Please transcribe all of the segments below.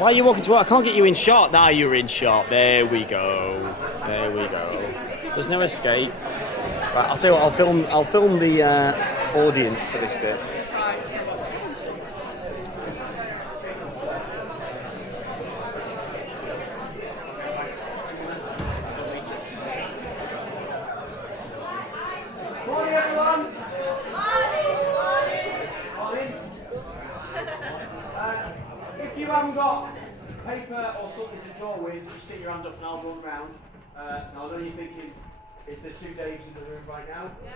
Why are you walking to work? I can't get you in shot. Now you're in shot. There we go. There we go. There's no escape. Right, I'll tell you what. I'll film the audience for this bit. Morning, everyone. Morning. If you haven't got paper or something to draw with, just stick your hand up and I'll run round. Now I know you're thinking, is there two Daves in the room right now? Yeah.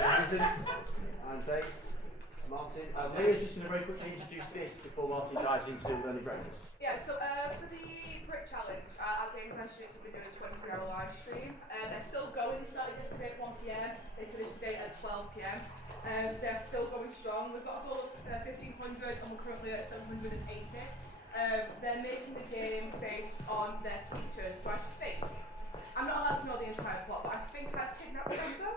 There isn't. And Dave, Martyn. Leah's just going to very quickly introduce this before Martyn dives into the learning breakfast. Yeah, so for the Brick Challenge, our game plan students have been doing a 24-hour live stream. They're still going. They started yesterday at 1 p.m. They finished today at 12 p.m. So they're still going strong. We've got a goal of 1,500 and we're currently at 780. They're making the game based on their teachers. So I think, I'm not allowed to know the entire plot, but I think I've kidnapped Renzo.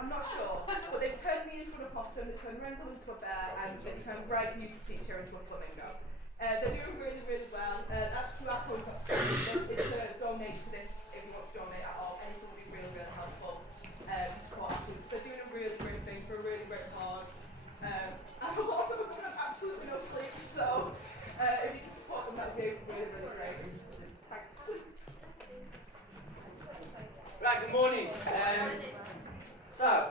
I'm not sure. But they've turned me into an opossum, they've turned Renzo into a bear, and they've turned Bright, who used to teach her, into a flamingo. They're doing really, really well. That QR code's not saved. It's to donate to this if you want to donate at all. Anything will be really, really helpful to support our students. They're doing a really great thing for a really great cause. And a lot of them have absolutely no sleep, so if you can support them, that would be really, really great. Thanks. Right, good morning. So,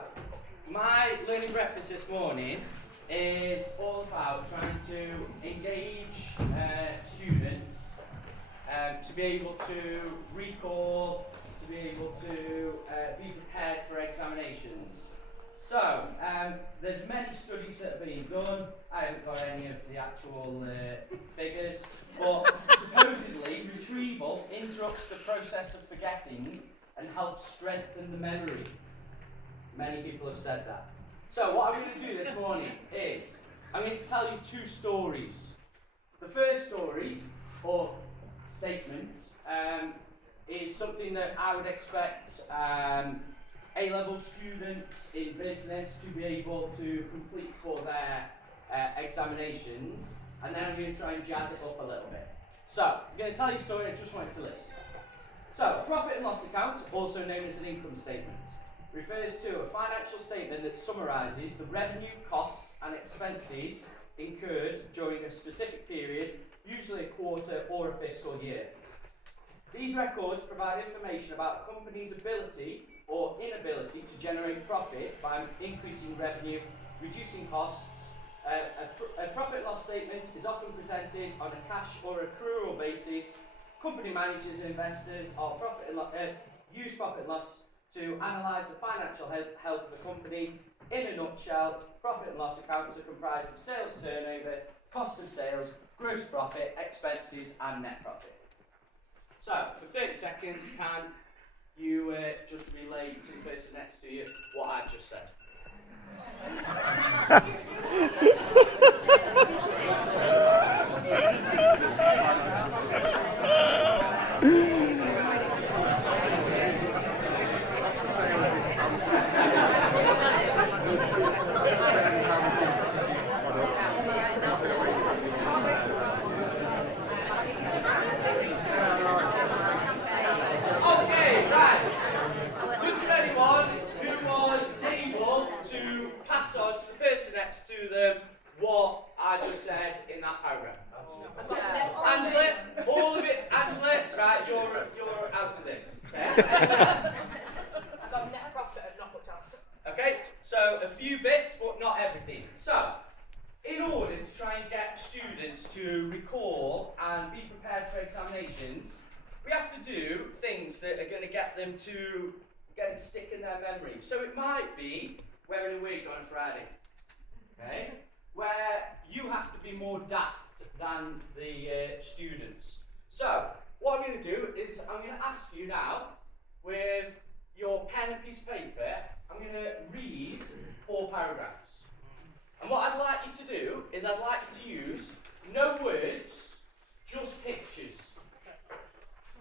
my learning breakfast this morning is all about trying to engage students to be able to recall, to be able to be prepared for examinations. So, there's many studies that have been done. I haven't got any of the actual figures, but supposedly retrieval interrupts the process of forgetting and helps strengthen the memory. Many people have said that. So what I'm going to do this morning is, I'm going to tell you two stories. The first story, or statement, is something that I would expect A-level students in business to be able to complete for their examinations, and then I'm going to try and jazz it up a little bit. So, I'm going to tell you a story, I just wanted to listen. So, a profit and loss account, also known as an income statement, refers to a financial statement that summarises the revenue, costs and expenses incurred during a specific period, usually a quarter or a fiscal year. These records provide information about a company's ability or inability to generate profit by increasing revenue, reducing costs. A profit and loss statement is often presented on a cash or accrual basis. Company managers and investors are use profit and loss to analyse the financial health of the company. In a nutshell, profit and loss accounts are comprised of sales turnover, cost of sales, gross profit, expenses and net profit. So, for 30 seconds, can you just relay to the person next to you what I've just said? What I just said in that paragraph. Angela, all of it, Angela, right, you're out of this. Okay? I've got net profit and not much else. Okay, so a few bits, but not everything. So, in order to try and get students to recall and be prepared for examinations, we have to do things that are going to get them to stick in their memory. So it might be wearing a wig on a Friday. Okay? Where you have to be more daft than the students. So, what I'm going to do is I'm going to ask you now, with your pen and piece of paper, I'm going to read 4 paragraphs. And what I'd like you to do is I'd like you to use no words, just pictures.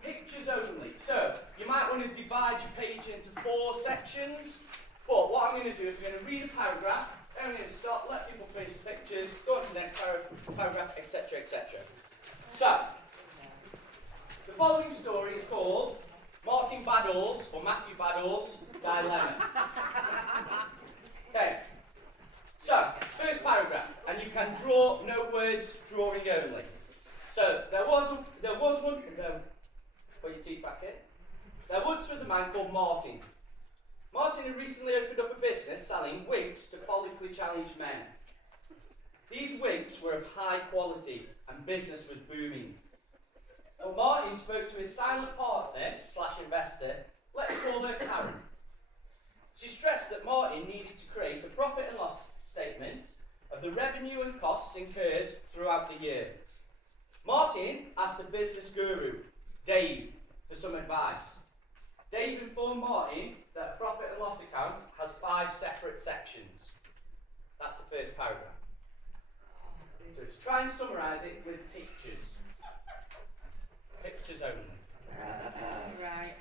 Pictures only. So, you might want to divide your page into 4 sections, but what I'm going to do is I'm going to read a paragraph, then I'm going to stop, let people finish the pictures, go on to the next paragraph, etc., etc. So, the following story is called Martyn Badall's, or Matthew Badall's, Dilemma. Okay, so, first paragraph, and you can draw, no words, drawing only. So, there was one, put your teeth back in. There once was a man called Martyn. Martyn had recently opened up a business selling wigs to follically challenged men. These wigs were of high quality and business was booming. Well, Martyn spoke to his silent partner / investor, let's call her Karen. She stressed that Martyn needed to create a profit and loss statement of the revenue and costs incurred throughout the year. Martyn asked a business guru, Dave, for some advice. Dave informed Martyn that a profit and loss account has 5 separate sections. That's the first paragraph. So to try and summarise it with pictures. Pictures only. Right.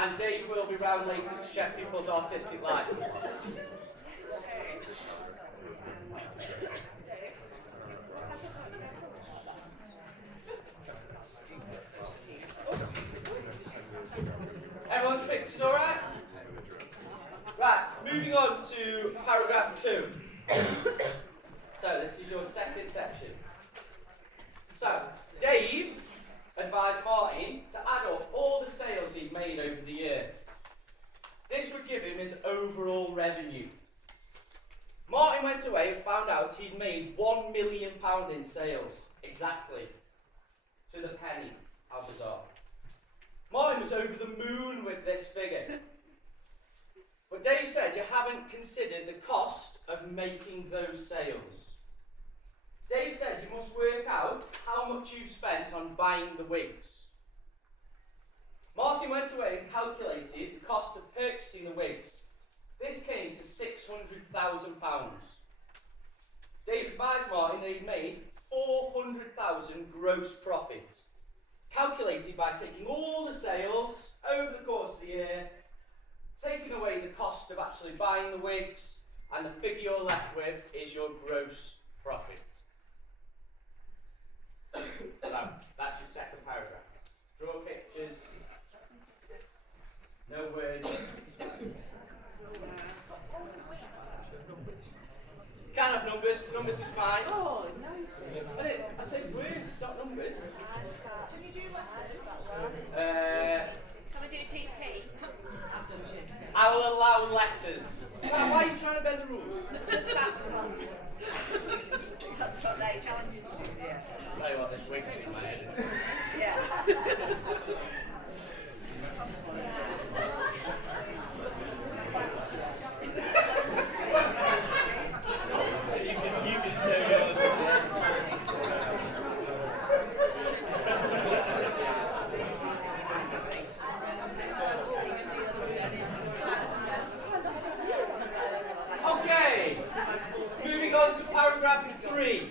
And Dave will be round later to check people's artistic licence. Everyone's pictures alright? Right, moving on to paragraph 2. So, this is your second section. So, Dave advised Martyn to add up all the sales he'd made over the year. This would give him his overall revenue. Martyn went away and found out he'd made £1 million in sales. Exactly. To the penny. How bizarre. Martyn was over the moon with this figure. But Dave said you haven't considered the cost of making those sales. Dave said you must work out how much you've spent on buying the wigs. Martyn went away and calculated the cost of purchasing the wigs. This came to £600,000. Dave advised Martyn that he'd made £400,000 gross profit, calculated by taking all the sales over the course of the year, taking away the cost of actually buying the wigs, and the figure you're left with is your gross profit. So, that's your second paragraph. Draw pictures, no words. You can have numbers is fine. Oh, nice. I said words, not numbers. Can you do letters? Can I do TP? I will allow letters. Why are you trying to bend the rules? That's what they challenge you to do, yeah. Tell you what, this wig's in my head. Yeah. You can show yours. Okay, moving on to paragraph 3.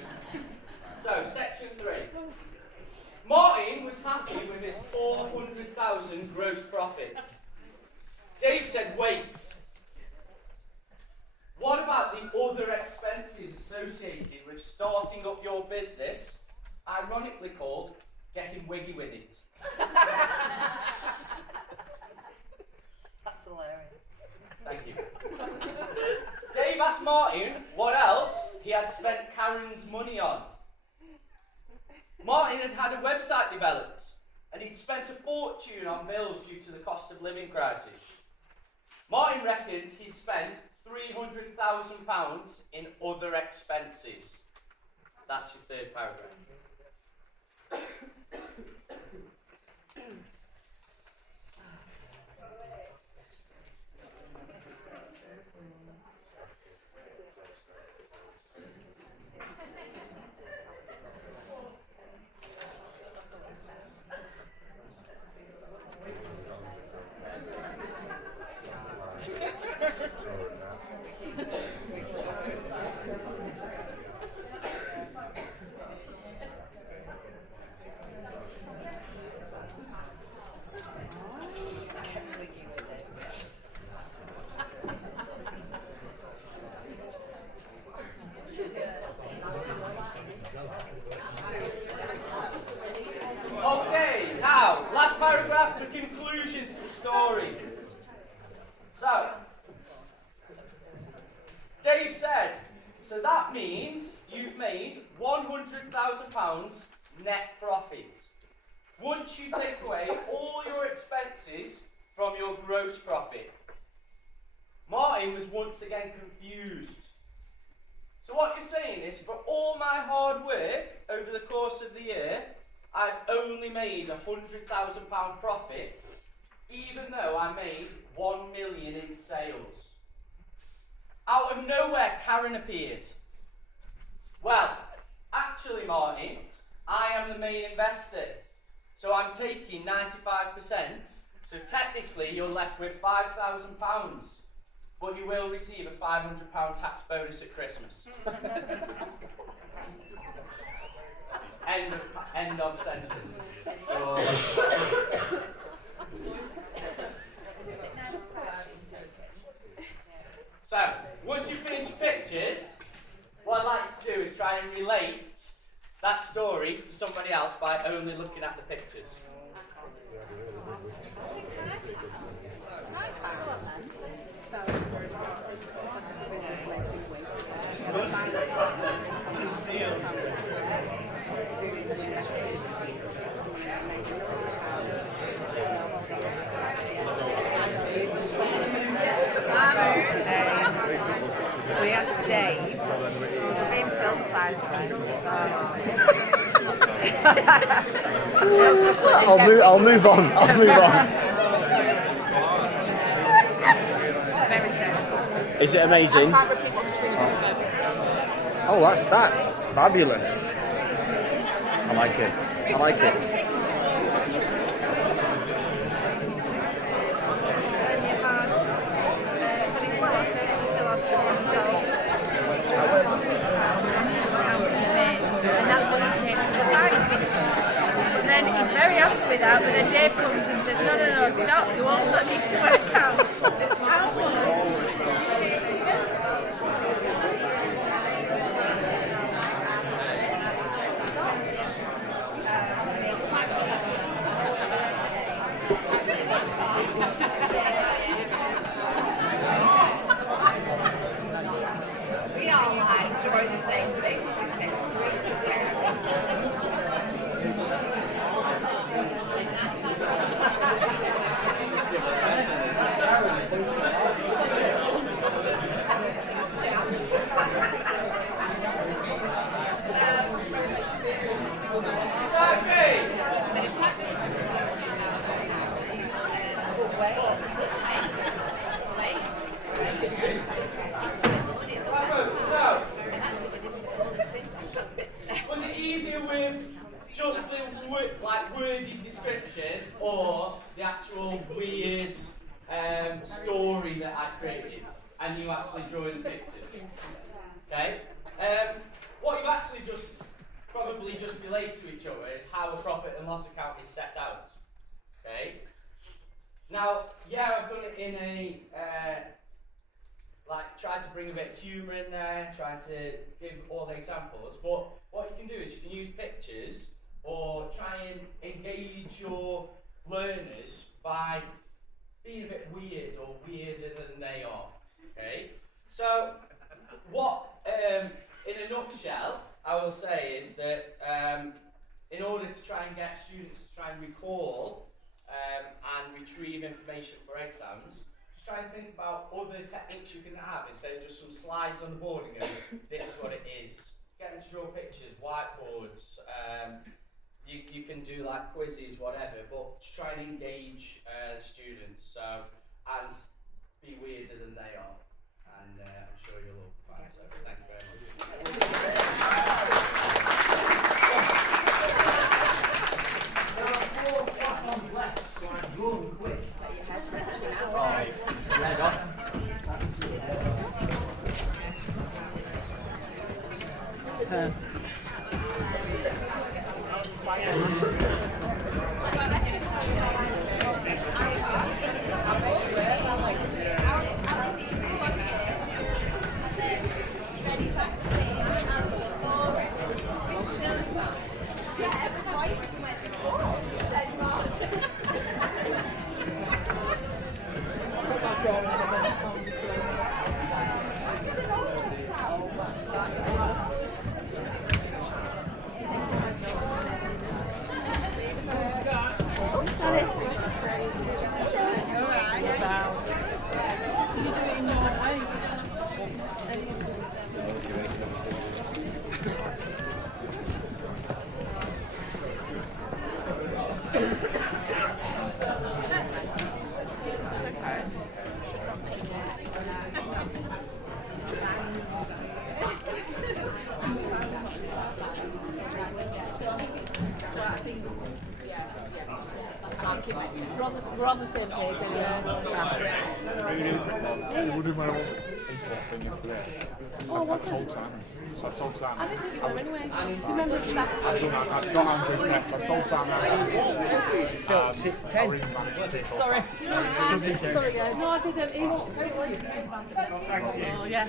So, section 3. Martyn was happy with his 400,000 gross profit. Dave said, wait. What about the other expenses associated with starting up your business, ironically called getting wiggy with it? That's hilarious. Thank you. Dave asked Martyn what else he had spent Karen's money on. Martyn had had a website developed and he'd spent a fortune on bills due to the cost of living crisis. Martyn reckoned he'd spent £300,000 in other expenses. That's your third paragraph. Dave said, so that means you've made £100,000 net profit. Once you take away all your expenses from your gross profit. Martyn was once again confused. So what you're saying is, for all my hard work over the course of the year, I've only made £100,000 profit, even though I made 1 million in sales. Out of nowhere, Karen appeared. Well, actually, Martyn, I am the main investor, so I'm taking 95%. So technically, you're left with £5,000, but you will receive a £500 tax bonus at Christmas. End of sentence. So, once you finish your pictures, what I'd like to do is try and relate that story to somebody else by only looking at the pictures. So we have Dave, being filmed by I'll move on. Very tense. Is it amazing? Oh, that's fabulous. I like it. Very happy with that, but then Dave comes and says, no, stop, you also need to work out. We all enjoy the same things. Was it easier with just the worded description or the actual weird story that I created and you actually drawing the pictures? Okay? What you actually probably just relate to each other is how a profit and loss account is set out. Okay? Now, yeah, I've done it in a try to bring a bit of humour in there, trying to give all the examples, but what you can do is you can use pictures or try and engage your learners by being a bit weird or weirder than they are. Okay? So, what, in a nutshell, I will say is that in order to try and get students to try and recall and retrieve information for exams, just try and think about other techniques you can have instead of just some slides on the board and go, this is what it is. Get them to draw pictures, whiteboards, you can do like quizzes, whatever, but just try and engage the students and be weirder than they are. And I'm sure you'll all find so. Thank you very much. We're on the same page anyway. We'll do my own baseball thing yesterday. Oh, what's I've told Simon. So I've told I Simon. didn't think you were anyway. Do you remember the staff? I've done Andrew's prep. I've told Simon. Sorry. Sorry, guys. No, I didn't. He walked over. Oh, yeah.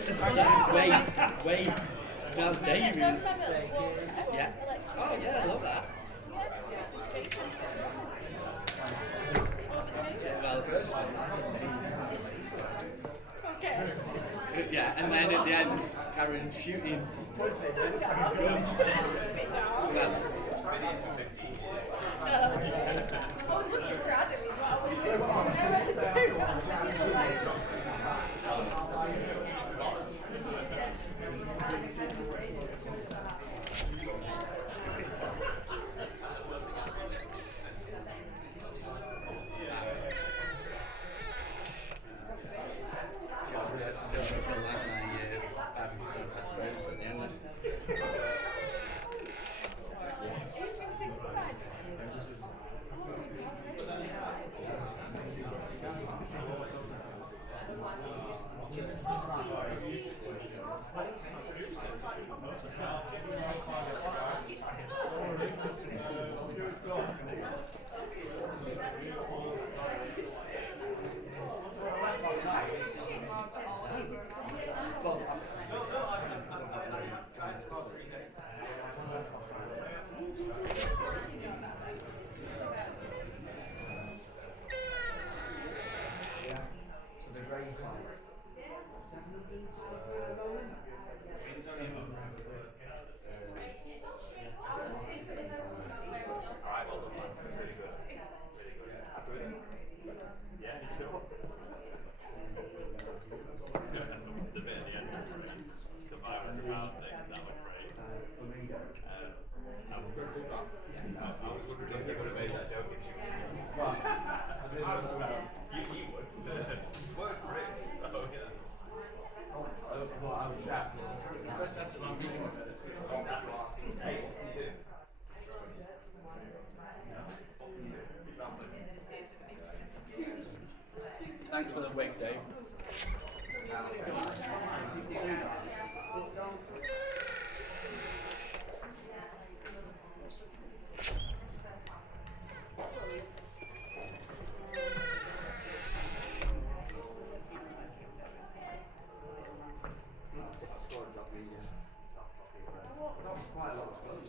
Wait. Now David. Yeah. Oh yeah, I love that. Well, first one. Yeah, and then at the end, Karen shooting. Well, thanks for the wig, Dave.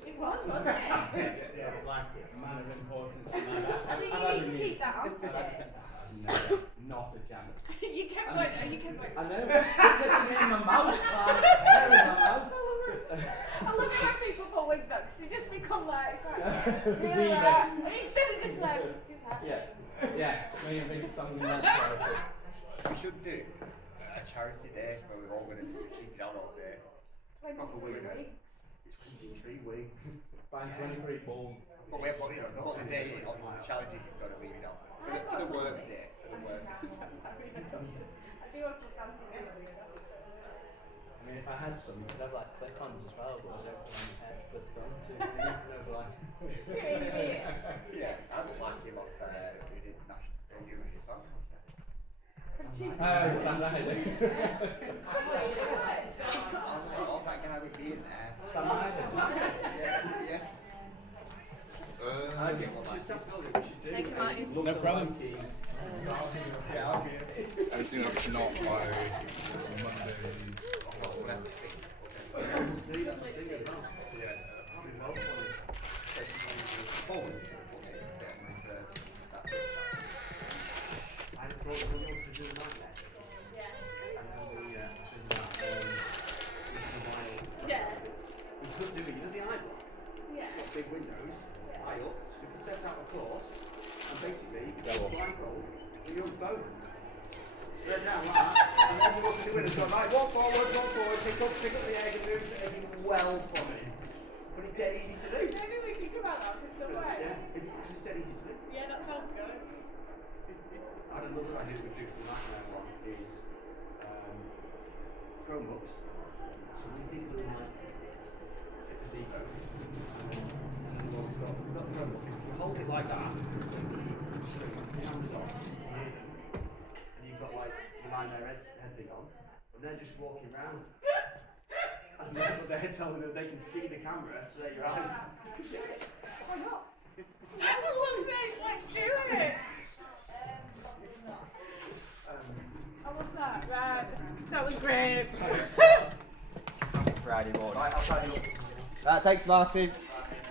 It was, wasn't it? Man of importance. I think you need to keep that on today. No, not a chance. You kept going, I know. It's in my mouth. Hair in my mouth. I love it when people put wigs up because they just become like, really Really? like, I mean, instead of just like, Yeah, me and Vince sung in that. We should do a charity day where we're all going to keep it out all day. 23 wigs. 23 weeks. Find 23 balls. But the day, obviously, the challenge you've got to leave it out. For the work day. For the work. I do want to come together. I mean, if I had some, you could have like clip-ons as well, but I don't put on the head, but like. Yeah, I don't like him off who did National Eurovision Song Contest. Oh, Sam Riley. Oh, that guy would be in there. Sam Riley. Yeah. I get one like this. Thank you, Martyn. No problem. Anything that's not by Monday. Yeah. We could do it, you know the eye block? Yeah. It's got big windows, eye up, so we could set out a course, and basically, you do a blindfold with your own phone. Straight down like that, and then you look at the windows, go, right, walk forward, pick up the egg and move the egg in well from it. But it's dead easy to do. Maybe we think about that because no way. Yeah, because it's dead easy to do. Yeah, that sounds good. I had another idea we do for the nightmare one is Chromebooks. So many people who like take the zero and then you've always got not Chromebook. If you hold it like that, cameras on, you hear them, and you've got like behind their head thing on, and they're just walking around. And they're telling them they can see the camera, so they're your eyes. Why not? I love this. Let's do it. I love that. Right. That was great. Friday morning. Right, I'll try it. Right, thanks, Martin.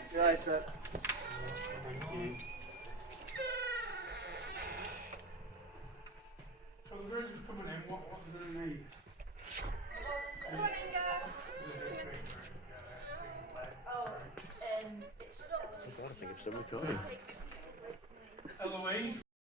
See you later. So the room's coming in, what are they going to need? Oh, it's just. I think it's still recording.